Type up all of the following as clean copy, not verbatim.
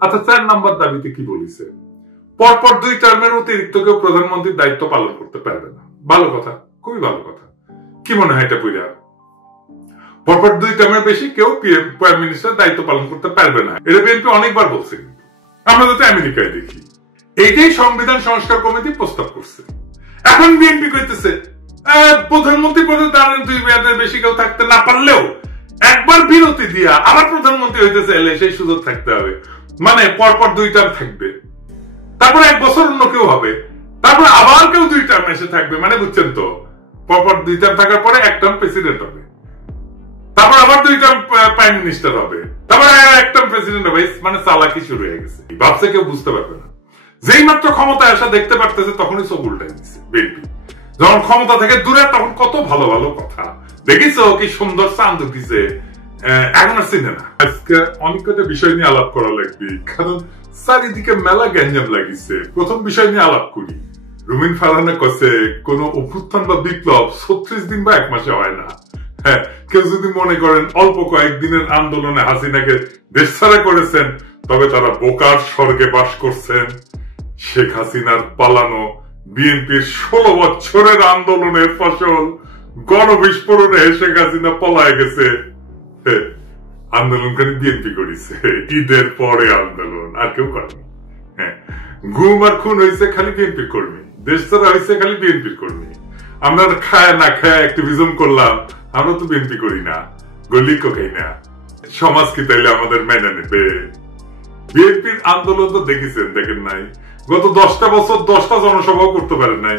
আচ্ছা, 4 নম্বর দাবিতে কি বলিছে? পরপর 2 টার্মের অতিরিক্ত কেউ প্রধানমন্ত্রীর দায়িত্ব পালন করতে পারবে না। ভালো কথা, খুবই ভালো কথা। কি মনে হয় এটা পড়া? পরপর 2 টার্মের বেশি কেউ প্রাইম মিনিস্টার দায়িত্ব পালন করতে পারবে না, এটা বিএনপি অনেকবার বলছে। আমরা তো আমেরিকায় দেখি, এইটাই সংবিধান সংস্কার কমিটি প্রস্তাব করছে। এখন বিএনপি কইতেছে প্রধানমন্ত্রী পদে দাঁড়ান 2 মেয়াদের বেশি কেউ থাকতে না পারলেও একবার বিরতি দিয়া আবার প্রধানমন্ত্রী হইতেছে এলে সেই সুযোগ থাকতে হবে। মানে পরপর 2 টার্ম থাকবে, তারপর 1 বছর অন্য কেউ হবে, তারপর আবার কেউ 2 টার্ম এসে থাকবে। মানে বুঝছেন তো, পরপর 2 টার্ম থাকার পরে 1 টার্ম প্রেসিডেন্ট হবে, তারপর আবার 2 টার্ম প্রাইম মিনিস্টার হবে, তারপর 1 টার্ম প্রেসিডেন্ট হবে। মানে চালাকি শুরু হয়ে গেছে, ভাবছে কেউ বুঝতে পারবে না। যেই মাত্র ক্ষমতায় আসা দেখতে পারতেছে তখনই সব উল্টাই দিচ্ছে বিএনপি। যখন ক্ষমতা থেকে দূরে তখন কত ভালো ভালো কথা দেখিছো, কি সুন্দর চাঁদ উঠিছে, এখন আর চিনে না। আজকে অনেক কটা বিষয় নিয়ে আলাপ করা লাগবে, কারণ চারিদিকে মেলা গ্যাঞ্জাম লাগিছে। প্রথম বিষয় নিয়ে আলাপ করি। রুমিন ফারহানা কছে কোন অভ্যুত্থান বা বিপ্লব 36 দিন বা 1 মাসে হয় না। হ্যাঁ, কেউ যদি মনে করেন অল্প কয়েকদিনের আন্দোলনে হাসিনাকে দেশ ছাড়া করেছেন, তবে তারা বোকার স্বর্গে বাস করছেন। শেখ হাসিনার পালানো বিএনপির 16 বছরের আন্দোলনের ফসল গণবিস্ফোরণে শেখ হাসিনা পলায় গেছে। আন্দোলনকারী বিএনপি করেছে, ঈদের পরে আন্দোলন, আর কেউ করেনি। হ্যাঁ, গুম আর খুন হয়েছে খালি বিএনপির কর্মী, দেশ ছাড়া হয়েছে খালি বিএনপির কর্মী। আমরা খায় না খায় অ্যাক্টিভিজম করলাম, আমরা তো বিএনপি করি না, গলিকও খাই না। সমাজ কি তাইলে আমাদের মেনে নেবে? বিএনপির আন্দোলন তো দেখেছেন, দেখেন নাই? গত 10টা বছর 10টা জনসভাও করতে পারেন নাই।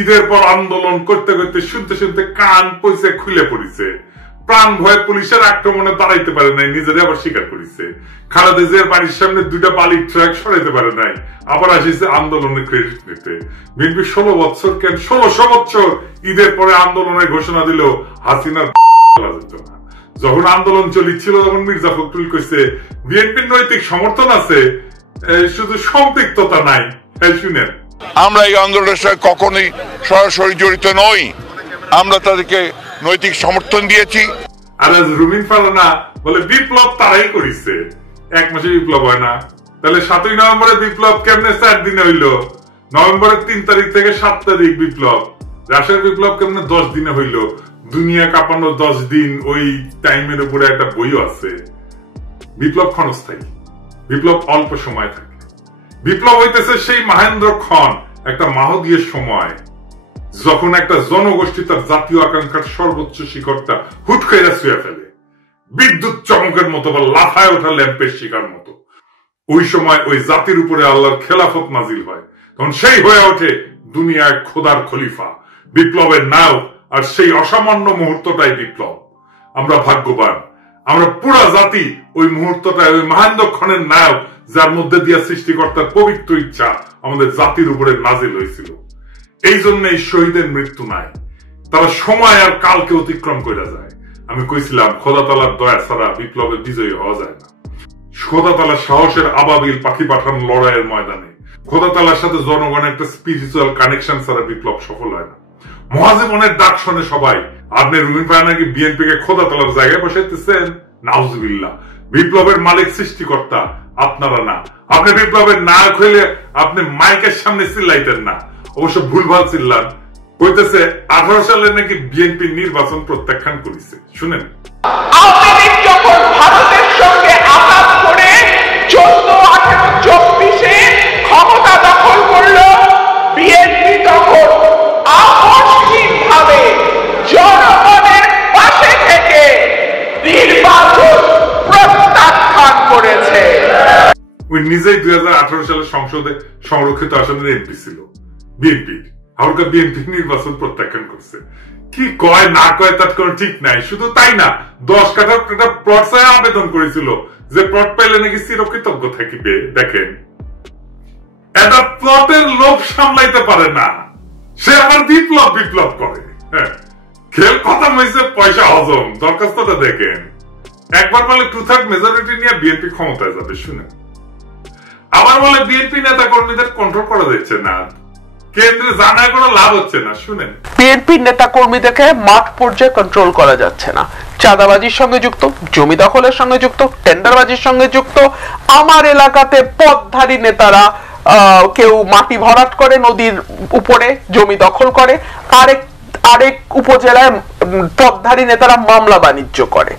ঈদের পর আন্দোলন করতে করতে শুনতে শুনতে কান পয়সা খুলে পড়িছে। প্রাণ ভয়ে পুলিশের আক্রমণে দাঁড়াইতে পারে নাই, নিজেরা আবার স্বীকার করেছে। খালেদা জিয়ার বাড়ির সামনে 2টা বালির ট্রাক সরাইতে পারে নাই, আবার আসিছে আন্দোলনের ক্রেডিট নিতে। বিএনপি 16 বছর কেন 1600 বছর ঈদের পরে আন্দোলনের ঘোষণা দিল, হাসিনার যেত না। যখন আন্দোলন চলিচ্ছিল তখন মির্জা ফখরুল কইছে বিএনপির নৈতিক সমর্থন আছে, শুধু সম্পৃক্ততা নাই। শুনেন, আমরা এই আন্দোলনের সাথে কখনোই সরাসরি জড়িত নই, আমরা তাদেরকে নৈতিক সমর্থন দিয়েছি। আর রুমিন ফারহানা বলে বিপ্লব তারাই করেছে, 1 মাসে বিপ্লব হয় না। তাহলে 7ই নভেম্বরের বিপ্লব কেমনে 4 দিনে হইল? নভেম্বরের 3 তারিখ থেকে 7 তারিখ বিপ্লব। রাশিয়ার বিপ্লব কেমনে 10 দিনে হইল? দুনিয়া কাঁপানো 10 দিন, ওই টাইমের উপরে একটা বইও আছে। বিপ্লব ক্ষণস্থায়ী, বিপ্লব অল্প সময় থাকে। বিপ্লব হইতেছে সেই মহেন্দ্রক্ষণ, একটা মাহদীয় সময়, যখন একটা জনগোষ্ঠী তার জাতীয় আকাঙ্ক্ষার সর্বোচ্চ শিখরটা হুট করে ছুঁয়ে ফেলে, বিদ্যুৎ চমকের মতো বা লাফায় ওঠা ল্যাম্পের শিকার মতো। ওই সময় ওই জাতির উপরে আল্লাহর খেলাফত নাজিল হয়, তখন সেই হয়ে ওঠে দুনিয়ায় খোদার খলিফা, বিপ্লবের নায়ক। আর সেই অসামান্য মুহূর্তটাই বিপ্লব। আমরা ভাগ্যবান, আমরা পুরা জাতি ওই মুহূর্তটায়, ওই মহেন্দ্রক্ষণের নায়ক, যার মধ্যে দিয়ে সৃষ্টিকর্তার পবিত্র ইচ্ছা আমাদের জাতির উপরে নাজিল হয়েছিল। এই জন্য এই শহীদের মৃত্যু নাই, তারা সময় আর কালকে অতিক্রম করে যায়। আমি কইছিলাম খোদা তাআলার দয়া ছাড়া বিপ্লবে বিজয়ী হওয়া যায় না। খোদা তাআলার সাহসের আবাবিল পাখি পাঠান লড়াইয়ের ময়দানে, খোদা তাআলার সাথে জনগণের একটা স্পিরিচুয়াল কানেকশন ছাড়া বিপ্লব সফল হয় না। মহাজীবনের ডাক শোনে সবাই। আপনি রুমিন ফারহানা কি বিএনপি কে খোদা তাআলার জায়গায় বসাইতেছেন? নাউজুবিল্লাহ। বিপ্লবের মালিক সৃষ্টিকর্তা, আপনারা না। আপনি বিপ্লবের নায়ক হইলে আপনি মাইকের সামনে চিল্লাইতেন না, অবশ্য ভুলভাল চিল্লান। কইতেছে 18 সালে নাকি বিএনপি নির্বাচন প্রত্যাখ্যান করেছে। শুনেন, আওয়ামী লীগ যখন ভারতের সঙ্গে আঘাত করে 14, 18, 24-এ ক্ষমতা দখল করলো, বিএনপি তখন আকস্মিকভাবে জনগণের পাশে থেকে নির্বাচন প্রত্যাখ্যান করেছে। ওই নিজেই 2018 সালে সংসদে সংরক্ষিত আসনের এমপি ছিল বিএনপি, হালকা বিএনপি নির্বাচন প্রত্যাখ্যান করছে। কি কয় না কয় তার কোনো ঠিক নাই। শুধু তাই না, 10 কাঠার একটা প্লট চাই আবেদন করেছিল, যে প্লট পাইলে নাকি চিরকৃতজ্ঞ থাকিবে। দেখেন, এটা প্লটের লোভ সামলাইতে পারে না, সে আবার বিপ্লব করে। হ্যাঁ, খেল খতম হয়েছে, পয়সা হজম। দরখাস্তটা দেখেন, একবার বলে 2/3 মেজরিটি নিয়ে বিএনপি ক্ষমতায় যাবে। শুনে, আবার বলে বিএনপি নেতা কর্মীদের কন্ট্রোল করা যাচ্ছে না, কেন্দ্রে জানায় কোনো লাভ হচ্ছে না। শুনেন, বিএনপি নেতা কর্মীদেরকে মাঠ পর্যায়ে কন্ট্রোল করা যাচ্ছে না, চাঁদাবাজির সঙ্গে যুক্ত, জমি দখলের সঙ্গে যুক্ত, টেন্ডারবাজির সঙ্গে যুক্ত। আমার এলাকাতে পথধারী নেতারা কেউ মাটি ভরাট করে নদীর উপরে জমি দখল করে, আরেক উপজেলায় পথধারী নেতারা মামলা বাণিজ্য করে।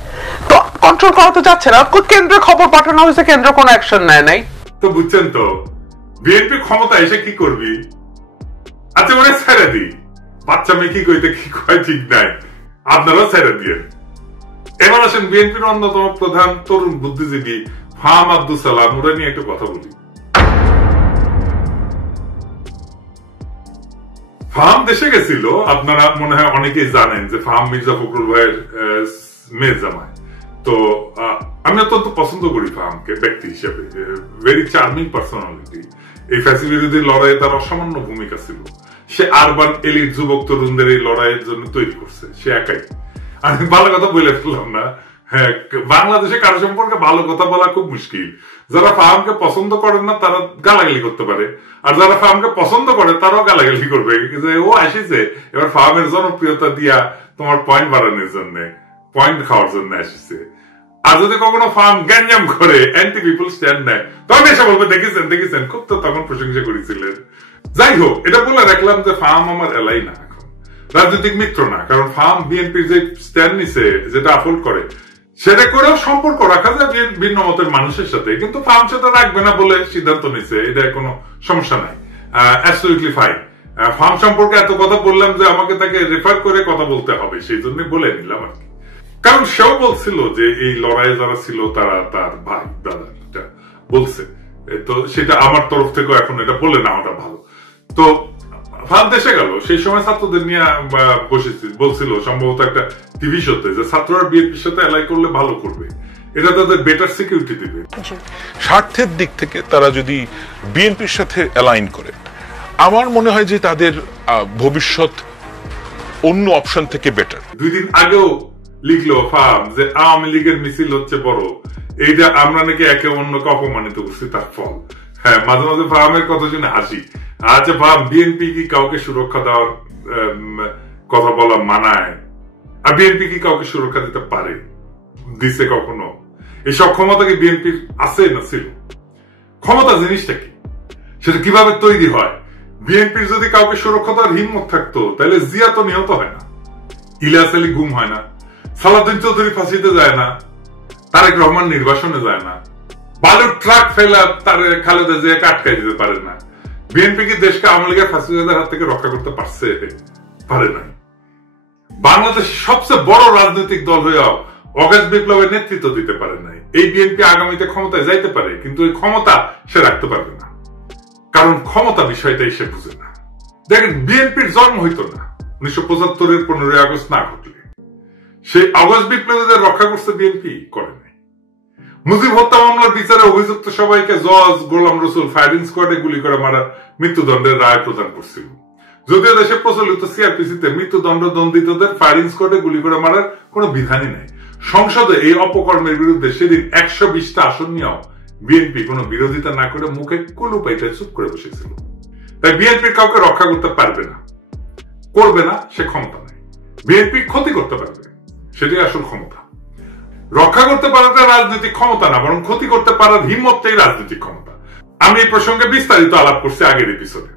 তো কন্ট্রোল করা তো যাচ্ছে না, কেন্দ্রে খবর পাঠানো হয়েছে, কেন্দ্র কোনো অ্যাকশন নেয় নাই। তো বুঝছেন তো বিএনপি ক্ষমতা এসে কি করবি? আচ্ছা ওরা ছেড়ে দি, বাচ্চা মেয়ে কি কইতে কি কয় ঠিক নাই, আপনারাও ছেড়ে দিয়ে। এবার আসেন বিএনপির অন্যতম প্রধান তরুণ বুদ্ধিজীবী ফাহাম আব্দুল সালাম, ওরা নিয়ে একটু কথা বলি। ফাহাম দেশে গেছিল, আপনারা মনে হয় অনেকেই জানেন যে ফাহাম মির্জা ফখরুল ভাইয়ের মেয়ের জামাই। তো আমি অত্যন্ত পছন্দ করি ফাহামকে ব্যক্তি হিসেবে, ভেরি চার্মিং পার্সোনালিটি। এই ফ্যাসি বিরোধী লড়াইয়ে তার অসামান্য ভূমিকা ছিল। সে আরবান এলিট যুবক তরুণদের এই লড়াইয়ের জন্য তৈরি করছে, সে একাই। আমি ভালো কথা বলে ফেললাম না। হ্যাঁ, বাংলাদেশে কারো সম্পর্কে ভালো কথা বলা খুব মুশকিল। যারা ফাহামকে পছন্দ করেন না তারা গালাগালি করতে পারে, আর যারা ফাহামকে পছন্দ করে তারাও গালাগালি করবে যে ও আসিছে এবার ফাহামের জনপ্রিয়তা দিয়া তোমার পয়েন্ট বাড়ানোর জন্য, পয়েন্ট খাওয়ার জন্য আসিছে। আর যদি কখনো ফাহাম গ্যাঞ্জাম করে অ্যান্টি পিপল স্ট্যান্ড নেয় তখন এসে বলবে দেখেছেন খুব তো তখন প্রশংসা করেছিলেন। যাই হোক, এটা বলে রাখলাম যে ফাহাম আমার এলাই না, এখন রাজনৈতিক মিত্র না। কারণ ফাহাম বিএনপির যে স্ট্যান্ড নিছে, যেটা আফোর্ড করে, সেটা করেও সম্পর্ক রাখা যায় ভিন্ন মতের মানুষের সাথে, কিন্তু ফাহাম সেটা রাখবে না বলে সিদ্ধান্ত নিছে, এটা কোনো সমস্যা নাই, অ্যাবসলিউটলি ফাইন। ফাহাম সম্পর্কে এত কথা বললাম যে আমাকে তাকে রেফার করে কথা বলতে হবে, সেই জন্য বলে নিলাম আর কি। কারণ সেও বলছিল যে এই লড়াইয়ে যারা ছিল তারা তার ভাই দাদা, এটা বলছে। তো সেটা আমার তরফ থেকেও এখন এটা বলে নেওয়াটা ভালো। তো ফাহাম দেশে গেল, সেই সময় ছাত্রদের নিয়ে বলছিল সম্ভবত একটা টিভি শোতে যে ছাত্ররা বিএনপির সাথে এলাই করলে ভালো করবে, এটা তাদের বেটার সিকিউরিটি দিবে। স্বার্থের দিক থেকে তারা যদি বিএনপির সাথে অ্যালাইন করে, আমার মনে হয় যে তাদের ভবিষ্যৎ অন্য অপশন থেকে বেটার। 2 দিন আগেও লিখলো ফাহাম যে আওয়ামী লীগের মিছিল হচ্ছে বড়, এইটা আমরা নাকি একে অন্যকে অপমানিত করছি তার ফল। হ্যাঁ, মাঝে মাঝে ফাহামের কথা শুনে হাসি। আচ্ছা ফাহাম, বিএনপি কি কাউকে সুরক্ষা দেওয়ার কথা বলা মানায়? আর বিএনপি কি কাউকে সুরক্ষা দিতে পারে? দিছে কখনো? এই সব ক্ষমতা কি বিএনপির আছে না ছিল? ক্ষমতা জিনিসটা কি, সেটা কিভাবে তৈরি হয়? বিএনপির যদি কাউকে সুরক্ষা দেওয়ার হিম্মত থাকতো তাহলে জিয়া তো নিহত হয় না, ইলিয়াস আলী গুম হয় না, সালাউদ্দিন চৌধুরী ফাঁসিতে যায় না, তারেক রহমান নির্বাসনে যায় না, বালুর ট্রাক ফেলা তার খালেদা জিয়াকে আটকাই দিতে পারে না। বিএনপি কি দেশকে আওয়ামী লীগের ফাঁসিবাদের হাত থেকে রক্ষা করতে পারছে? পারে না। বাংলাদেশের সবচেয়ে বড় রাজনৈতিক দল হয়েও অগাস্ট বিপ্লবের নেতৃত্ব দিতে পারে নাই। এই বিএনপি আগামীতে ক্ষমতায় যাইতে পারে, কিন্তু এই ক্ষমতা সে রাখতে পারবে না, কারণ ক্ষমতা বিষয়টাই সে বুঝে না। দেখেন, বিএনপির জন্ম হইতো না 1975-এর 15ই আগস্ট না ঘটলে। সেই আগস্ট বিপ্লবীদের রক্ষা করছে বিএনপি? করে নাই। মুজিব হত্যা মামলার বিচারে অভিযুক্ত সবাইকে জজ গোলাম রসুল ফায়ারিং স্কোয়াডে গুলি করে মারা মৃত্যুদণ্ডের রায় প্রদান করছিল। যদিও দেশে প্রচলিত সিআরপিসিতে মৃত্যুদণ্ড দণ্ডিতদের ফায়ারিং স্কোয়াডে গুলি করে মারার কোন বিধানই নাই। সংসদে এই অপকর্মের বিরুদ্ধে সেদিন 120টা আসন নিয়েও বিএনপি কোন বিরোধিতা না করে মুখে কুলু পাইতে চুপ করে বসেছিল। তাই বিএনপি কাউকে রক্ষা করতে পারবে না, করবে না, সে ক্ষমতা নেই। বিএনপি ক্ষতি করতে পারবে, সেটাই আসল ক্ষমতা। রক্ষা করতে পারাটা রাজনৈতিক ক্ষমতা না, বরং ক্ষতি করতে পারার হিম্মতটাই রাজনৈতিক ক্ষমতা। আমি এই প্রসঙ্গে বিস্তারিত আলাপ করছি আগের এপিসোডে।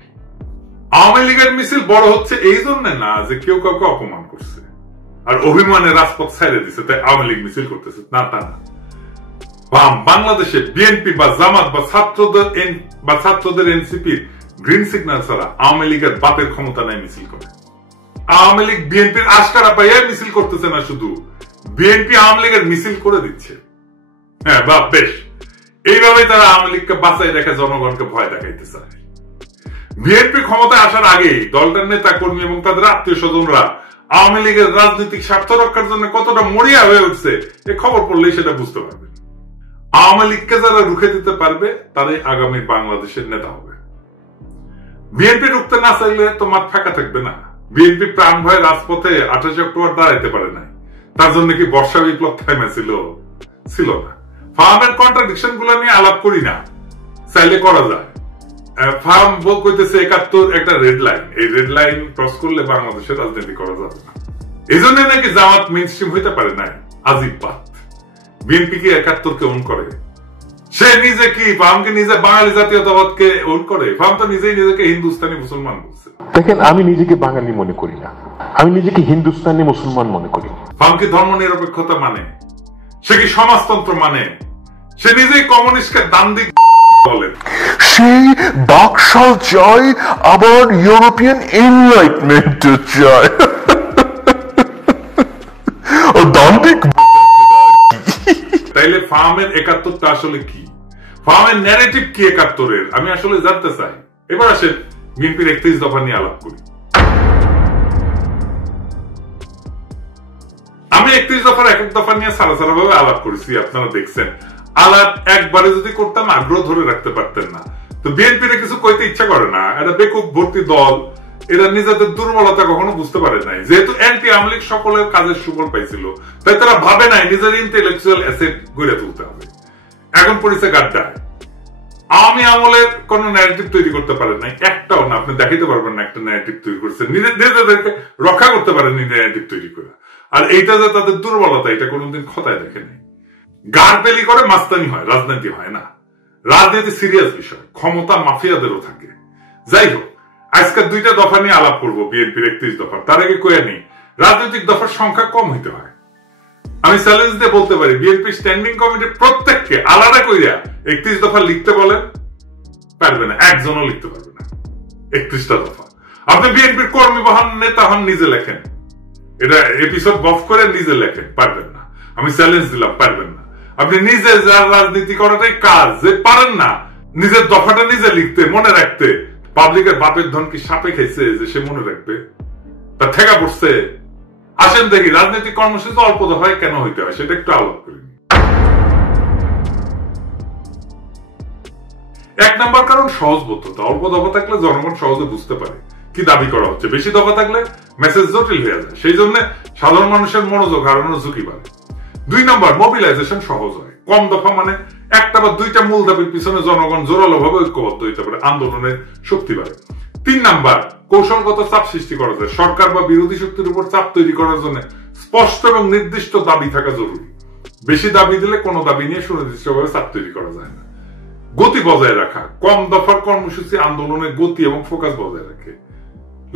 আওয়ামী লীগের মিছিল বড় হচ্ছে এই জন্য না যে কেউ কাউকে অপমান করছে আর অভিমানে রাজপথ ছেড়ে দিচ্ছে তাই আওয়ামী লীগ মিছিল করতেছে, না তা না। বাংলাদেশে বিএনপি বা জামাত বা ছাত্রদের এনসিপির গ্রিন সিগন্যাল ছাড়া আওয়ামী লীগের বাপের ক্ষমতা নাই মিছিল করে। আওয়ামী লীগ বিএনপির আশকারা পাইয়া মিছিল করতেছে না, শুধু বিএনপি আওয়ামী লীগের মিছিল করে দিচ্ছে। হ্যাঁ বা বেশ, এইভাবেই তারা আওয়ামী লীগকে বাঁচাই রেখে জনগণকে ভয় দেখাইতে চায়। বিএনপি ক্ষমতায় আসার আগেই দলটার নেতা কর্মী এবং তাদের আত্মীয় স্বজনরা আওয়ামী লীগের রাজনৈতিক স্বার্থ রক্ষার জন্য কতটা মরিয়া হয়ে উঠছে এই খবর পড়লেই সেটা বুঝতে পারবে। আওয়ামী লীগকে যারা রুখে দিতে পারবে তারাই আগামী বাংলাদেশের নেতা হবে। বিএনপি রুখতে না চাইলে তো মাঠ ফাঁকা থাকবে না। বিএনপি প্রাণ ভয়ে রাজপথে 28 অক্টোবর দাঁড়াইতে পারে নাই, তার জন্য কি বর্ষা বিপ্লব থামেছিল? ছিল না। ফার্মের কন্ট্রাডিকশন গুলো নিয়ে আলাপ করি না, চাইলে করা যায়। ফার্ম কইতেছে 71 একটা রেড লাইন, এই রেড লাইন ক্রস করলে বাংলাদেশের রাজনীতি করা যাবে না। এই জন্য নাকি জামাত মেইনস্ট্রিম হইতে পারে নাই। আজিব বাত। বিএনপি কি 71-কে ওন করে? সে নিজে কি ফার্মকে নিজে বাঙালি জাতীয়তাবাদকে ওন করে? ফার্ম তো নিজেই নিজেকে হিন্দুস্তানি মুসলমান বলছে। দেখেন, আমি নিজেকে বাঙালি মনে করি না, আমি নিজেকে হিন্দুস্তানি মুসলমান মনে করি। ফার্ম কি ধর্ম নিরপেক্ষতা মানে? সে কি সমাজতন্ত্র মানে? সে নিজেই কমিউনিস্টকে দান্দিক বলেন। সেই বাকশাল চাই, আবার ইউরোপিয়ান এনলাইটমেন্ট চাই। দান্দিক। তাইলে ফার্মের 71টা আসলে কি? ফার্মের ন্যারেটিভ কি 71-এর? আমি আসলে জানতে চাই। এবার আসেন বিএনপির 31 দফা নিয়ে আলাপ করি। আমি 31 দফার এক এক দফা নিয়ে সারা সারা ভাবে আলাপ করেছি, আপনারা দেখছেন। আলাপ একবারে যদি করতাম আগ্রহ ধরে রাখতে পারতেন না। তো বিএনপির কিছু কইতে ইচ্ছা করে না, এটা বেকুব ভর্তি দল, এরা নিজেদের দুর্বলতা কখনো বুঝতে পারে নাই। যেহেতু অ্যান্টি আওয়ামী লীগ সকলের কাজের সুফল পাইছিল, তাই তারা ভাবে নাই নিজের ইন্টেলেকচুয়াল অ্যাসেট গড়ে তুলতে হবে। এখন পড়েছে গাড্ডায়। আওয়ামী আমলের কোন ন্যারেটিভ তৈরি করতে পারেন নাই, একটাও না। আপনি দেখাইতে পারবেন না একটা ন্যারেটিভ তৈরি করছেন, নিজেদেরকে রক্ষা করতে পারেননি ন্যারেটিভ তৈরি করে। আর এইটা যে তাদের দুর্বলতা, এটা কোনোদিন খতায় দেখে নাই। গারপেলি করে মাস্তানি হয়, রাজনীতি হয় না। রাজনীতি সিরিয়াস বিষয়, ক্ষমতা মাফিয়াদেরও থাকে। যাই হোক, আজকের 2টা দফা নিয়ে আলাপ করবো বিএনপির 31 দফা। তার আগে কয়ে নি, রাজনৈতিক দফার সংখ্যা কম হইতে হয়। আমি চ্যালেঞ্জ দিয়ে বলতে পারি, বিএনপি স্ট্যান্ডিং কমিটির প্রত্যেককে আলাদা কইরা 31 দফা লিখতে বলেন, পারবে না, একজনও লিখতে পারবে না 31টা দফা। আপনি বিএনপির কর্মী হন, নেতা হন, নিজে লেখেন, এটা এপিসোড বফ করে নিজে লেখেন, পারবেন না। আমি চ্যালেঞ্জ দিলাম, পারবেন না। আপনি নিজে যার রাজনীতি করাটাই কাজ, যে পারেন না নিজের দফাটা নিজে লিখতে, মনে রাখতে। পাবলিকের বাপের ধন কি সাপে খাইছে যে সে মনে রাখবে? তার ঠেকা পড়ছে। আসেন দেখি রাজনৈতিক কর্মসূচি অল্প দফায় কেন হইতে হয়, সেটা একটু আলাপ করি। 1 নাম্বার কারণ সহজবোধ্যতা। অল্প দফা থাকলে জনগণ সহজে বুঝতে পারে কি দাবি করা হচ্ছে। বেশি দফা থাকলে মেসেজ জটিল হয়ে যায়, সেই জন্য সাধারণ মানুষের মনোযোগ হারানোর ঝুঁকি বাড়ে। 2 নাম্বার, মোবিলাইজেশন সহজ হয়। কম দফা মানে 1টা বা 2টা মূল দাবির পিছনে জনগণ জোরালো ভাবে ঐক্যবদ্ধ হইতে পারে, আন্দোলনের শক্তি বাড়ে। 3 নাম্বার, কৌশলগত চাপ সৃষ্টি করা যায়। সরকার বা বিরোধী শক্তির উপর চাপ তৈরি করার জন্য স্পষ্ট এবং নির্দিষ্ট দাবি থাকা জরুরি। বেশি দাবি দিলে কোনো দাবি নিয়ে সুনির্দিষ্টভাবে চাপ তৈরি করা যায় না। গতি বজায় রাখা। কম দফার কর্মসূচি আন্দোলনের গতি এবং ফোকাস বজায় রাখে।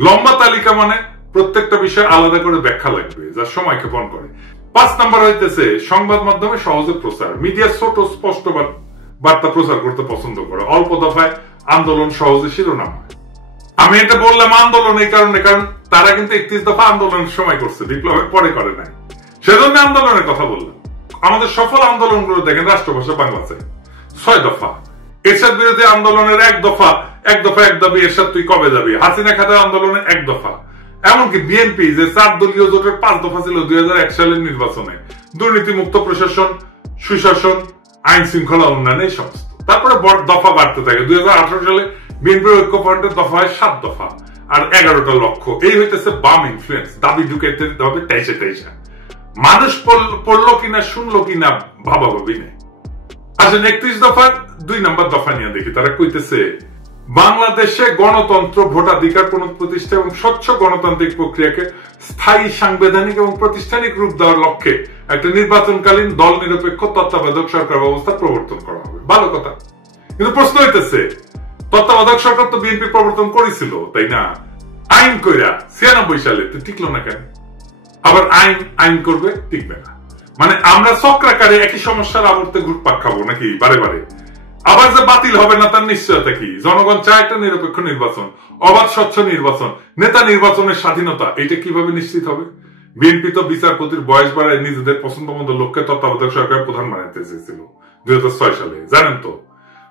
লম্বা তালিকা মানে প্রত্যেকটা বিষয় আলাদা করে ব্যাখ্যা লাগবে, যা সময় ক্ষেপণ করে। 5 নাম্বার হইতেছে সংবাদ মাধ্যমে সহজে প্রচার। মিডিয়া ছোট স্পষ্ট বার্তা প্রচার করতে পছন্দ করে। অল্প দফায় আন্দোলন সহজে শিরোনাম হয়। আমি এটা বললাম আন্দোলন এই কারণে, কারণ তারা কিন্তু 31 দফা আন্দোলনের সময় করছে, বিপ্লবের পরে করে নাই। সেজন্য আন্দোলনের কথা বললাম। আমাদের সফল আন্দোলনগুলো দেখেন, রাষ্ট্রভাষা বাংলা চাই। 6 দফা। এরশাদ বিরোধী আন্দোলনের 1 দফা, 1 দফা 1 দাবি, এরশাদ তুই কবে যাবি। হাসিনা খাদের আন্দোলনের 1 দফা। এমনকি বিএনপি যে 4 দলীয় জোটের 5 দফা ছিল 2001 সালের নির্বাচনে, দুর্নীতিমুক্ত প্রশাসন, সুশাসন, আইন শৃঙ্খলা উন্নয়ন, এই সমস্ত। তারপরে দফা বাড়তে থাকে। 2018 সালে বিএনপির ঐক্য পয়েন্টের দফা হয় 7 দফা আর 11টা লক্ষ্য। এই হইতেছে বাম ইনফ্লুয়েন্স। দাবি ঢুকাইতে হবে টাইসা। মানুষ পড়লো কিনা, শুনলো কিনা ভাবাভাবি নেই। আসেন 31 দফার 2 নাম্বার দফা নিয়ে দেখি। তারা কইতেছে বাংলাদেশে গণতন্ত্র, ভোটাধিকার পুনঃপ্রতিষ্ঠা এবং স্বচ্ছ গণতান্ত্রিক প্রক্রিয়াকে স্থায়ী, সাংবিধানিক এবং প্রাতিষ্ঠানিক রূপ দেওয়ার লক্ষ্যে একটা নির্বাচনকালীন দল নিরপেক্ষ তত্ত্বাবধায়ক সরকার ব্যবস্থা প্রবর্তন করা হবে। ভালো কথা, কিন্তু প্রশ্ন হইতেছে তত্ত্বাবধায়ক সরকার তো বিএনপি প্রবর্তন করেছিল, তাই না? আইন কইরা 96 সালে তো টিকলো না কেন? আবার আইন করবে, টিকবে না। মানে আমরা চক্রাকারে একই সমস্যার আবর্তে ঘুরপাক খাবো নাকি বারে বারে? আবার যে বাতিল হবে না তার নিশ্চয়তা কি? জনগণ চায় একটা নিরপেক্ষ নির্বাচন, অবাধ স্বচ্ছ নির্বাচন, নেতা নির্বাচনের স্বাধীনতা। এটা কিভাবে নিশ্চিত হবে? বিএনপি তো বিচারপতির বয়স বাড়ায় নিজেদের পছন্দ মতো লোককে তত্ত্বাবধায়ক সরকার প্রধান বানাইতে চেয়েছিল 2006 সালে, জানেন তো?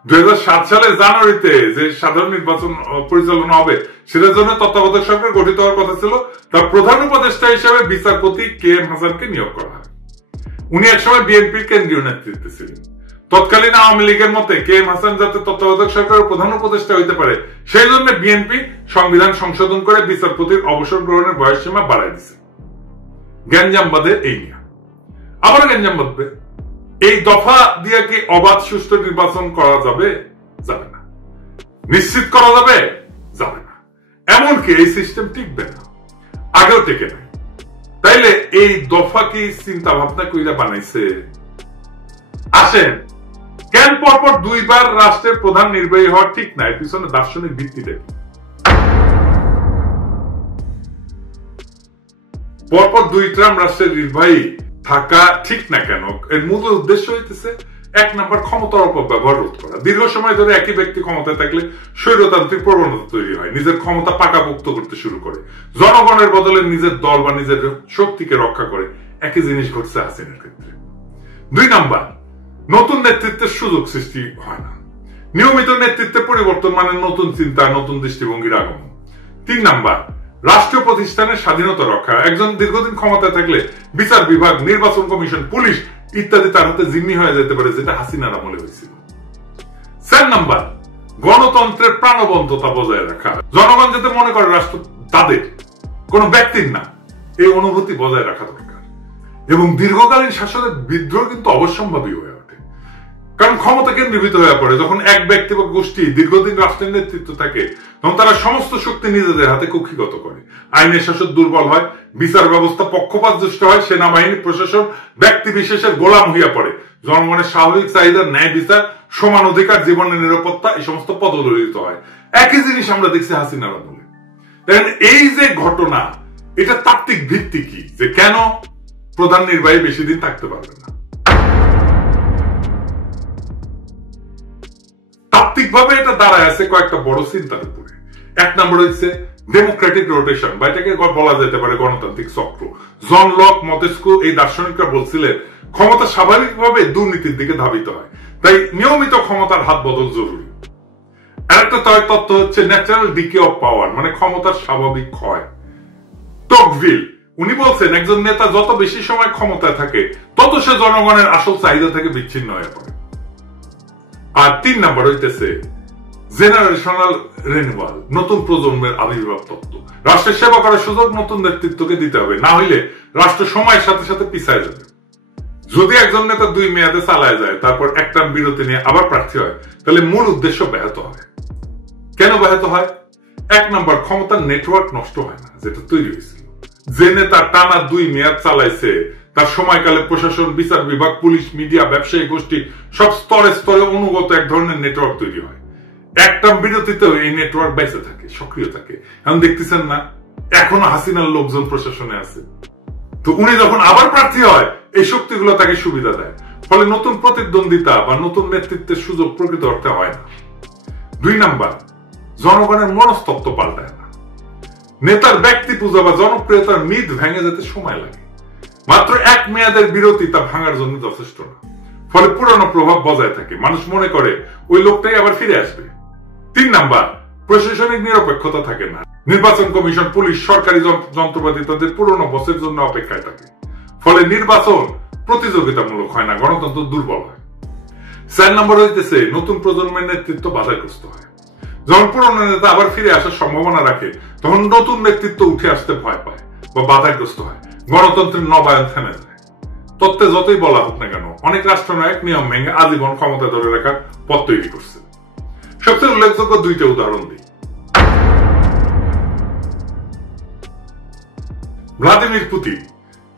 2007 সালের জানুয়ারিতে যে সাধারণ নির্বাচন পরিচালনা হবে, সেটার জন্য তত্ত্বাবধায়ক সরকার গঠিত হওয়ার কথা ছিল। তার প্রধান উপদেষ্টা হিসেবে বিচারপতি KM হাসানকে নিয়োগ করা হয়। উনি একসময় বিএনপির কেন্দ্রীয় নেতৃত্বে ছিলেন। তৎকালীন আওয়ামী লীগের মতে KM হাসান যাতে তত্ত্বাবধায়ক সরকারের প্রধান উপদেষ্টা হইতে পারে, সেই জন্য বিএনপি সংবিধান সংশোধন করে বিচারপতির অবসর গ্রহণের বয়সসীমা বাড়াই দিছে। গ্যাঞ্জাম বাঁধে এই নিয়ে, আবার গ্যাঞ্জাম বাঁধবে। এই দফা দিয়ে কি অবাধ সুষ্ঠু নির্বাচন করা যাবে? যাবে না। নিশ্চিত করা যাবে? যাবে না। এমনকি এই সিস্টেম টিকবে না, আগেও টেকে নাই। তাইলে এই দফা কি চিন্তা ভাবনা কইরা বানাইছে? আসেন, কেন পরপর দুইবার রাষ্ট্রের প্রধান নির্বাহী হওয়া ঠিক না, এর পিছনে দার্শনিক ভিত্তিটা কি? পরপর 2 টার্ম রাষ্ট্রের নির্বাহী থাকা ঠিক না কেন? এর মূল উদ্দেশ্য হইতেছে 1 নম্বর ক্ষমতার অপব্যবহার রোধ করা। দীর্ঘ সময় ধরে একই ব্যক্তি ক্ষমতায় থাকলে স্বৈরতান্ত্রিক প্রবণতা তৈরি হয়, নিজের ক্ষমতা পাকাপোক্ত করতে শুরু করে, জনগণের বদলে নিজের দল বা নিজের শক্তিকে রক্ষা করে। একই জিনিস ঘটছে হাসিনার ক্ষেত্রে। 2 নাম্বার, নতুন নেতৃত্বের সুযোগ সৃষ্টি হয় না। নিয়মিত নেতৃত্বে পরিবর্তন মানে নতুন চিন্তা, নতুন দৃষ্টিভঙ্গির আগমন। 3 নাম্বার, রাষ্ট্রীয় প্রতিষ্ঠানের স্বাধীনতা রক্ষা। একজন দীর্ঘদিন ক্ষমতায় থাকলে বিচার বিভাগ, নির্বাচন কমিশন, পুলিশ ইত্যাদি তার হাতে জিম্মি হয়ে যেতে পারে, যেটা হাসিনার আমলে হয়েছিল। 4 নাম্বার, গণতন্ত্রের প্রাণবন্ততা বজায় রাখা। জনগণ যাতে মনে করে রাষ্ট্র তাদের, কোন ব্যক্তির না, এই অনুভূতি বজায় রাখা দরকার। এবং দীর্ঘকালীন শাসনের বিদ্রোহ কিন্তু অবশ্যম্ভাবী হয়ে ওঠে, কারণ ক্ষমতা কেন্দ্রীভূত হয়ে পড়ে। যখন এক ব্যক্তি বা গোষ্ঠী দীর্ঘদিন রাষ্ট্রের নেতৃত্ব থাকে, তখন তারা সমস্ত শক্তি নিজেদের হাতে কুক্ষিগত করে। আইনের শাসন দুর্বল হয়, বিচার ব্যবস্থা পক্ষপাতদুষ্ট হয়, সেনাবাহিনী, প্রশাসন ব্যক্তি বিশেষের গোলাম হইয়া পড়ে। জনগণের স্বাভাবিক চাহিদা, ন্যায় বিচার, সমান অধিকার, জীবনের নিরাপত্তা এই সমস্ত পদদলিত হয়। একই জিনিস আমরা দেখছি হাসিনার আমলে। দেখেন, এই যে ঘটনা, এটা তাত্ত্বিক ভিত্তি কি, যে কেন প্রধান নির্বাহী বেশি দিন থাকতে পারবে না? তাত্ত্বিকভাবে এটা দাঁড়ায় আছে কয়েকটা বড় চিন্তার উপরে। 1 নম্বর হচ্ছে ডেমোক্রেটিক রোটেশন, বা এটাকে বলা যেতে পারে গণতান্ত্রিক চক্র। জন লক, মন্তেস্কু এই দার্শনিকরা বলছিলেন ক্ষমতা স্বাভাবিকভাবে দুর্নীতির দিকে ধাবিত হয়, তাই নিয়মিত ক্ষমতার হাত বদল জরুরি। আরেকটা তত্ত্ব হচ্ছে ন্যাচারাল ডিকে অফ পাওয়ার, মানে ক্ষমতার স্বাভাবিক ক্ষয়। টকভিল উনি বলছেন একজন নেতা যত বেশি সময় ক্ষমতায় থাকে, তত সে জনগণের আসল চাহিদা থেকে বিচ্ছিন্ন হয়ে পড়ে। আর 3 নম্বর হইতেছে জেনারেশনাল রিনিউয়াল, নতুন প্রজন্মের আবির্ভাব তত্ত্ব। রাষ্ট্রের সেবা করার সুযোগ নতুন নেতৃত্বকে দিতে হবে, না হইলে রাষ্ট্র সময়ের সাথে সাথে পিছায় যাবে। যদি একজন নেতা 2 মেয়াদে চালায় যায়, তারপর এক টার্ম বিরতি নিয়ে আবার প্রার্থী হয়, তাহলে মূল উদ্দেশ্য ব্যাহত হয়। কেন ব্যাহত হয়? 1 নম্বর, ক্ষমতার নেটওয়ার্ক নষ্ট হয় না, যেটা তৈরি হয়েছিল। যে নেতা টানা 2 মেয়াদ চালাইছে, তার সময়কালে প্রশাসন, বিচার বিভাগ, পুলিশ, মিডিয়া, ব্যবসায়ী গোষ্ঠী সব স্তরে স্তরে অনুগত এক ধরনের নেটওয়ার্ক তৈরি হয়। একটা বিরতিতেও এই নেটওয়ার্ক বেঁচে থাকে, সক্রিয় থাকে। এখন দেখতেছেন না, এখনো হাসিনার লোকজন প্রশাসনে আছে। তো উনি যখন আবার প্রার্থী হয়, এই শক্তিগুলো তাকে সুবিধা দেয়, ফলে নতুন প্রতিদ্বন্দ্বিতা বা নতুন নেতৃত্বের সুযোগ প্রকৃত অর্থে হয় না। 2 নাম্বার, জনগণের মনস্তত্ত্ব পাল্টায় না। নেতার ব্যক্তি পূজা বা জনপ্রিয়তার মিথ ভেঙে যেতে সময় লাগে। মাত্র 1 মেয়াদের বিরতি তা ভাঙার জন্য যথেষ্ট না, ফলে পুরানো প্রভাব বজায় থাকে। মানুষ মনে করে ওই লোকটাই আবার ফিরে আসবে। 3 নাম্বার, প্রশাসনিক নিরপেক্ষতা থাকে না। নির্বাচন কমিশন, পুলিশ, সরকারি যন্ত্রপাতি তাদের পুরনো বসের জন্য অপেক্ষায় থাকে, ফলে নির্বাচন প্রতিযোগিতামূলক হয় না, গণতন্ত্র দুর্বল হয়। 4 নম্বর হইতেছে নতুন প্রজন্মের নেতৃত্ব বাধাগ্রস্ত হয়। যখন পুরনো নেতা আবার ফিরে আসার সম্ভাবনা রাখে, তখন নতুন নেতৃত্ব উঠে আসতে ভয় পায় বা বাধাগ্রস্ত হয়। গণতন্ত্রের নবায়ন থেমে যায়। তত্ত্বে যতই বলা হোক না কেন, অনেক রাষ্ট্রনায়ক নিয়ম ভেঙে আজীবন ক্ষমতা ধরে রাখার পথ তৈরি করছে। সবচেয়ে উল্লেখযোগ্য 2টা উদাহরণ দিই। ভ্লাদিমির পুতিন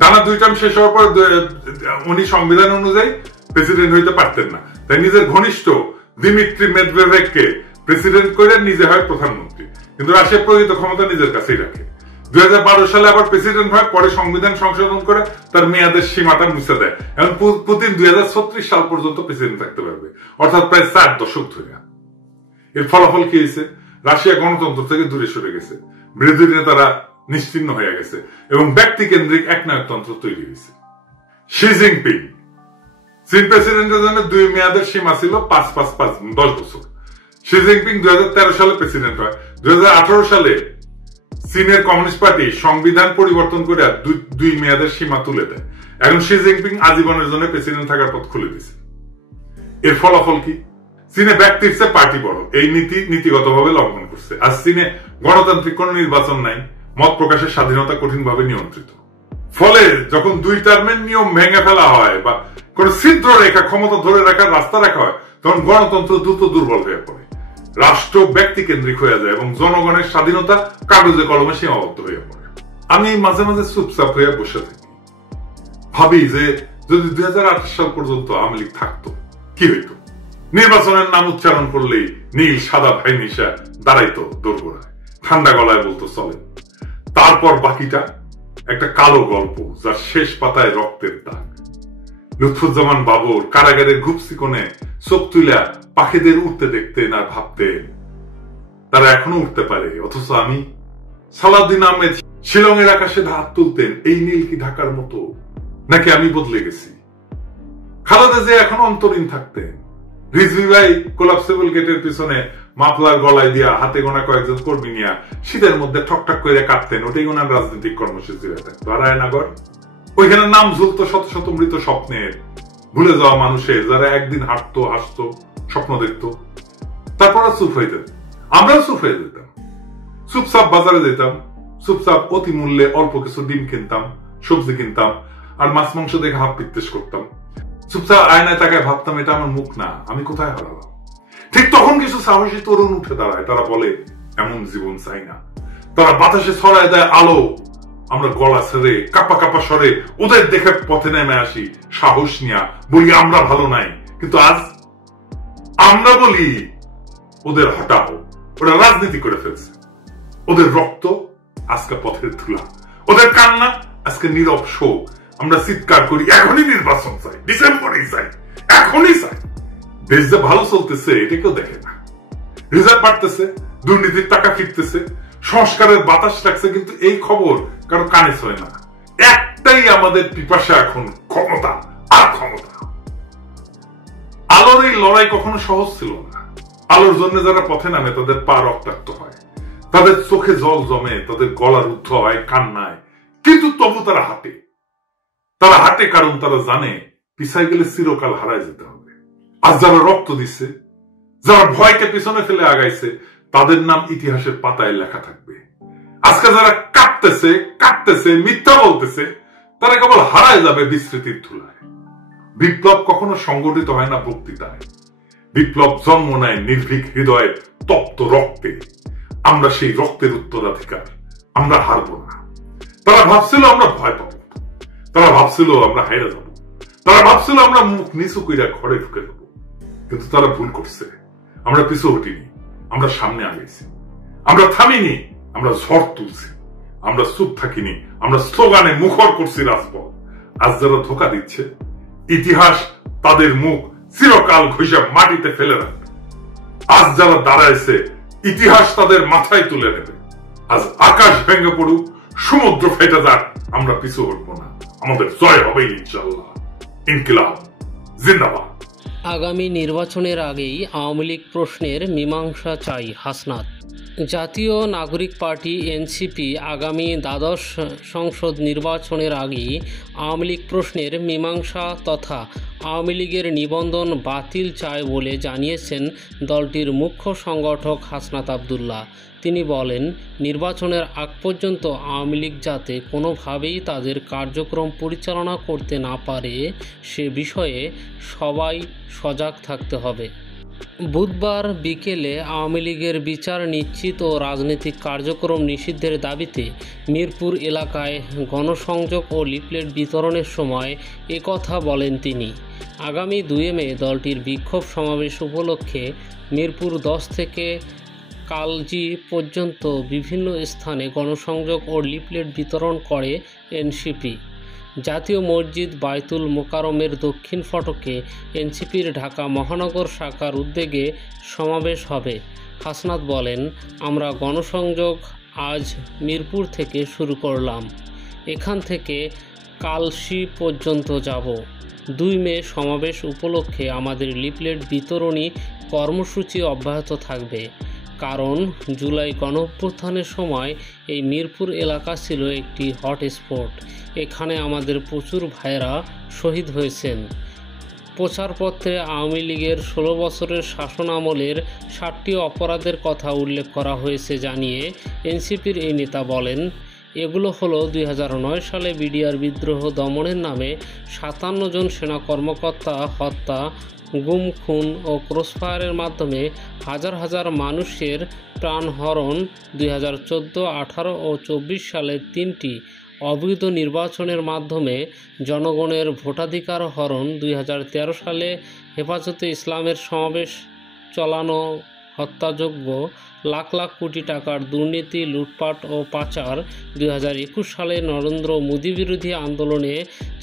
টানা 2 টার্ম শেষ হওয়ার পর উনি সংবিধান অনুযায়ী প্রেসিডেন্ট হইতে পারতেন না, তাই নিজের ঘনিষ্ঠ দিমিত্রি মেদভেদেভকে প্রেসিডেন্ট করে নিজে হয় প্রধানমন্ত্রী, কিন্তু রাশিয়া প্রকৃত ক্ষমতা নিজের কাছেই রাখে। 2012 সালে আবার প্রেসিডেন্ট হয়, পরে সংবিধান সংশোধন করে তার মেয়াদের সীমাটা মুছে দেয়। এখন পুতিন 2036 সাল পর্যন্ত প্রেসিডেন্ট থাকতে পারবে, অর্থাৎ প্রায় 4 দশক ধরে। এর ফলাফল কি হয়েছে? রাশিয়া গণতন্ত্র থেকে দূরে সরে গেছে, বিরোধী নেতারা নিশ্চিহ্ন হয়ে গেছে এবং ব্যক্তি কেন্দ্রিক একনায়কতন্ত্র তৈরি হয়েছে। শি জিনপিং, চীন প্রেসিডেন্টের জন্য 2 মেয়াদের সীমা ছিল 5-5-5 10 বছর। শি জিনপিং 2013 সালে প্রেসিডেন্ট হয়। 2018 সালে চীনের কমিউনিস্ট পার্টি সংবিধান পরিবর্তন করে 2 মেয়াদের সীমা তুলে দেয়। এখন শি জিনপিং আজীবনের জন্য প্রেসিডেন্ট থাকার পথ খুলে দিয়েছে। এর ফলাফল কি? চীনে ব্যক্তির চেয়ে পার্টি বড়, এই নীতিগতভাবে লঙ্ঘন করছে। আর চীনে গণতান্ত্রিক কোন নির্বাচন নাই, মত প্রকাশের স্বাধীনতা কঠিনভাবে নিয়ন্ত্রিত। ফলে যখন 2 টার্মের নিয়ম ভেঙে ফেলা হয় বা কোন ছিদ্র রেখা ক্ষমতা ধরে রাখার রাস্তা রাখা হয়, তখন গণতন্ত্র দ্রুত দুর্বল হয়ে পড়ে, রাষ্ট্র ব্যক্তি কেন্দ্রিক হয়ে যায় এবং জনগণের স্বাধীনতা কাগজে কলমে সীমাবদ্ধ হয়ে পড়ে। আমি মাঝে মাঝে চুপচাপ হয়ে বসে থাকি, ভাবি যে যদি 2028 সাল পর্যন্ত আওয়ামী লীগ থাকতো কি হইতো। নির্বাচনের নাম উচ্চারণ করলেই নীল সাদা ভাই নিশা দাঁড়াইতো দোরগোড়ায়, ঠান্ডা গলায় বলতো চলেন। তারপর বাকিটা একটা কালো গল্প, যার শেষ পাতায় রক্তের দাগ। লুৎফুজ্জামান বাবুর কারাগারের ঘুপসি কোণে চোখ তুলে পাখিদের উঠতে দেখতেন আর ভাবতেন তারা এখনো উঠতে পারে, অথচ আমি। সালাউদ্দিন আহমেদ শিলং এর আকাশে হাত তুলতেন, এই নীল কি ঢাকার মতো, নাকি আমি বদলে গেছি। খালেদা জিয়া এখনো অন্তরীণ থাকতেন। রিজভী ভাই কোলাপসেবল গেটের পিছনে মাফলার গলায় দিয়া হাতে গোনা কয়েকজন কর্মী নিয়ে শীতের মধ্যে ঠকঠক করে কাঁদতেন, ওটাই ওনার রাজনৈতিক কর্মসূচি হয়ে থাকতো। আর আয়নাগর, ওইখানে নাম ঝুলতো শত শত মৃত স্বপ্নের, ভুলে যাওয়া মানুষের, যারা একদিন হাঁটতো, হাসতো, স্বপ্ন দেখতো, তারপর চুপ হয়ে যেত। আমরাও চুপ হয়ে যেতাম, চুপচাপ বাজারে যেতাম, চুপচাপ অতি মূল্যে অল্প কিছু ডিম কিনতাম, সবজি কিনতাম, আর মাছ মাংস দেখে হাফ পিত্তেশ করতাম। চুপচাপ আয়নায় তাকায় ভাবতাম এটা আমার মুখ না, আমি কোথায় হারালাম। ঠিক তখন কিছু সাহসী তরুণ উঠে দাঁড়ায়, তারা বলে এমন জীবন চাই না। তারা বাতাসে ছড়ায় দেয় আলো, আমরা গলা ছেড়ে কাপা কাপা স্বরে ওদের দেখে পথে নেমে আসি, সাহস নিয়া বলি আমরা ভালো নাই। কিন্তু আজ আমরা বলি ওদের হটাও, ওরা রাজনীতি করে ফেলছে। ওদের রক্ত আজকে পথের ধুলা, ওদের কান্না আজকে নীরব শোক। আমরা চিৎকার করি এখনই নির্বাচন চাই, ডিসেম্বরেই চাই, এখনই চাই। দেশ যে ভালো চলতেছে এটা কেউ দেখে না। রিজার্ভ বাড়তেছে, দুর্নীতির টাকা ফিরতেছে, সংস্কারের বাতাস লাগছে, কিন্তু এই খবর কারো কানে ছয় না। একটাই আমাদের পিপাসা এখন, ক্ষমতা আর ক্ষমতা। আলোর এই লড়াই কখনো সহজ ছিল না। আলোর জন্য যারা পথে নামে তাদের পা রক্তাক্ত হয়, তাদের চোখে জল জমে, তাদের গলা রুদ্ধ হয় কান্নায়, কিন্তু তবু তারা হাঁটে। তারা হাঁটে কারণ তারা জানে পিছায় গেলে চিরকাল হারায় যেতে হবে। আজ যারা রক্ত দিচ্ছে, যারা ভয়কে পিছনে ফেলে আগাইছে, তাদের নাম ইতিহাসের পাতায় লেখা থাকবে। আজকে যারা কাঁদতেছে, মিথ্যা বলতেছে, তারা কেবল হারায় যাবে বিস্মৃতির ধুলায়। বিপ্লব কখনো সংগঠিত হয় না বক্তৃতায়, বিপ্লব জন্ম নেয় নির্ভীক হৃদয়ের তপ্ত রক্তে। আমরা সেই রক্তের উত্তরাধিকার, আমরা হারবো না। তারা ভাবছিল আমরা ভয় পাবো, তারা ভাবছিল আমরা হাইরা যাব, তারা ভাবছিল আমরা মুখ নিচু কইরা ঘরে ঢুকে যাবো, কিন্তু তারা ভুল করছে। আমরা পিছু হটিনি, আমরা সামনে আগাইছি, আমরা থামিনি, আমরা ঝড় তুলছি, আমরা চুপ থাকিনি, আমরা স্লোগানে মুখর করছি রাজপথ। আজ যারা ধোকা দিচ্ছে, ইতিহাস তাদের মুখ চিরকাল ঘষে মাটিতে ফেলে রাখবে। আজ যারা দাঁড়াইছে, ইতিহাস তাদের মাথায় তুলে নেবে। আজ আকাশ ভেঙে পড়ুক, সমুদ্র ফেটে যাক, আমরা পিছু হটবো না। আমাদের জয় হবে ইনশাআল্লাহ। ইনকিলাব জিন্দাবাদ। আগামী নির্বাচনের আগেই আওয়ামী লীগ প্রশ্নের মীমাংসা চাই হাসনাত। জাতীয় নাগরিক পার্টি এনসিপি আগামী দ্বাদশ সংসদ নির্বাচনের আগেই আওয়ামী লীগ প্রশ্নের মীমাংসা তথা আওয়ামী লীগের নিবন্ধন বাতিল চায় বলে জানিয়েছেন দলটির মুখ্য সংগঠক হাসনাত আবদুল্লাহ। তিনি বলেন, নির্বাচনের আগ পর্যন্ত আওয়ামী লীগ যাতে কোনোভাবেই তাদের কার্যক্রম পরিচালনা করতে না পারে সে বিষয়ে সবাই সজাগ থাকতে হবে। বুধবার বিকেলে আওয়ামী লীগের বিচার নিশ্চিত ও রাজনৈতিক কার্যক্রম নিষিদ্ধের দাবিতে মিরপুর এলাকায় গণসংযোগ ও লিফলেট বিতরণের সময় একথা বলেন তিনি। আগামী 2 মে দলটির বিক্ষোভ সমাবেশ উপলক্ষে মিরপুর 10 থেকে কালজি পর্যন্ত বিভিন্ন স্থানে গণসংযোগ ও লিফলেট বিতরণ করে এনসিপি। জাতীয় মসজিদ বায়তুল মোকাররমের দক্ষিণ ফটকে এনসিপির ঢাকা মহানগর শাখার উদ্যোগে সমাবেশ হবে। হাসনাত বলেন, আমরা গণসংযোগ আজ মিরপুর থেকে শুরু করলাম, এখান থেকে কালশি পর্যন্ত যাব। 2 মে সমাবেশ উপলক্ষে আমাদের লিফলেট বিতরণী কর্মসূচি অব্যাহত থাকবে, কারণ জুলাই গণঅভ্যুত্থানের সময় এই মিরপুর এলাকা ছিল একটি হটস্পট। এখানে আমাদের প্রচুর ভাইরা শহীদ হয়েছেন। প্রচারপত্রে আওয়ামী লীগের 16 বছরের শাসন আমলের 60টি অপরাধের কথা উল্লেখ করা হয়েছে জানিয়ে এনসিপির এই নেতা বলেন, এগুলো হলো 2009 সালে বিডিআর বিদ্রোহ দমনের নামে 57 জন সেনা কর্মকর্তা হত্যা, গুম, খুন ও ক্রসফায়ারের মাধ্যমে হাজার হাজার মানুষের প্রাণহরণ, 2014, 18 ও 24 সালের 3টি অবৈধ নির্বাচনের মাধ্যমে জনগণের ভোটাধিকার হরণ, 2013 সালে হেফাজতে ইসলামের সমাবেশ চলানো হত্যাযজ্ঞ, লাখ লাখ কোটি টাকার দুর্নীতি, লুটপাট ও পাচার, 2021 সালে নরেন্দ্র মোদী বিরোধী আন্দোলনে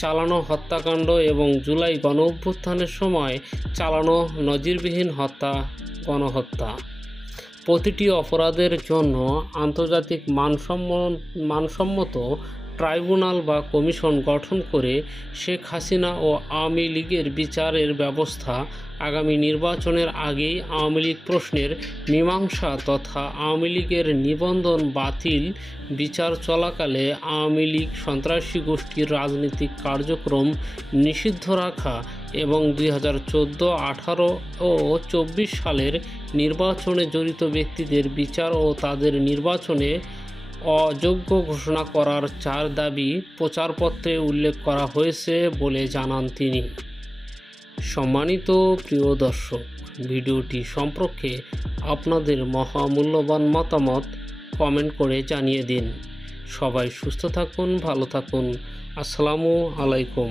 চালানো হত্যাকাণ্ড এবং জুলাই গণঅভ্যুত্থানের সময় চালানো নজিরবিহীন গণহত্যা। প্রতিটি অপরাধের জন্য আন্তর্জাতিক মানসম্মত ট্রাইব্যুনাল বা কমিশন গঠন করে শেখ হাসিনা ও আওয়ামী লীগের বিচারের ব্যবস্থা, আগামী নির্বাচনের আগেই আওয়ামী লীগ প্রশ্নের মীমাংসা তথা আওয়ামী লীগের নিবন্ধন বাতিল, বিচার চলাকালে আওয়ামী লীগ সন্ত্রাসী গোষ্ঠীর রাজনৈতিক কার্যক্রম নিষিদ্ধ রাখা এবং 2014, 18 ও 24 সালের নির্বাচনে জড়িত ব্যক্তিদের বিচার ও তাদের নির্বাচনে অযোগ্য ঘোষণা করার 4 দাবি প্রচারপত্রে উল্লেখ করা হয়েছে বলে জানান তিনি। সম্মানিত প্রিয় দর্শক, ভিডিওটি সম্পর্কে আপনাদের মহামূল্যবান মতামত কমেন্ট করে জানিয়ে দিন। সবাই সুস্থ থাকুন, ভালো থাকুন। আসসালামু আলাইকুম।